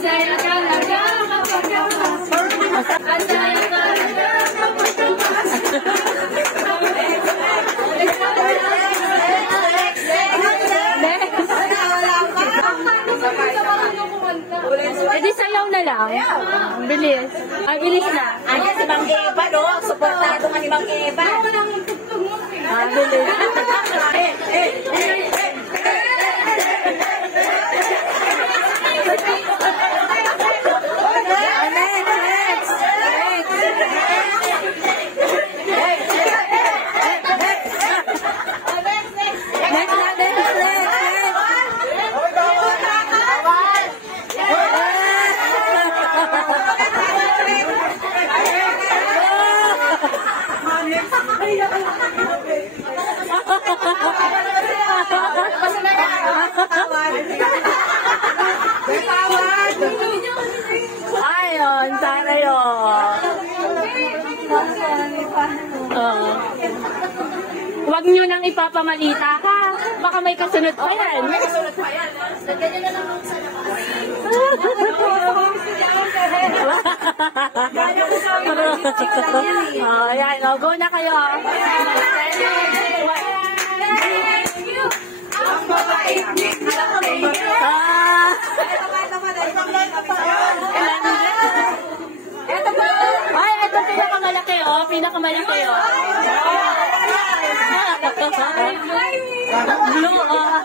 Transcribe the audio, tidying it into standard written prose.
saya talaga kapag ang saya talaga Edi sayaw na lang. Bilis. Ay, bilis na. Ayan si Mang Eva, no? Suportado nga ni Mang Eva. Bilis. Ayun, sana yun. Huwag nyo nang ipapamalita, ha? Baka may kasunod pa yan. May kasunod pa yan, ha? Ganyan na lang ako sa labas. Ayan, go na kayo. Ang mabait ni Ay, ito pinakamalaki, oh. Pinakamalaki, oh. Blue, oh.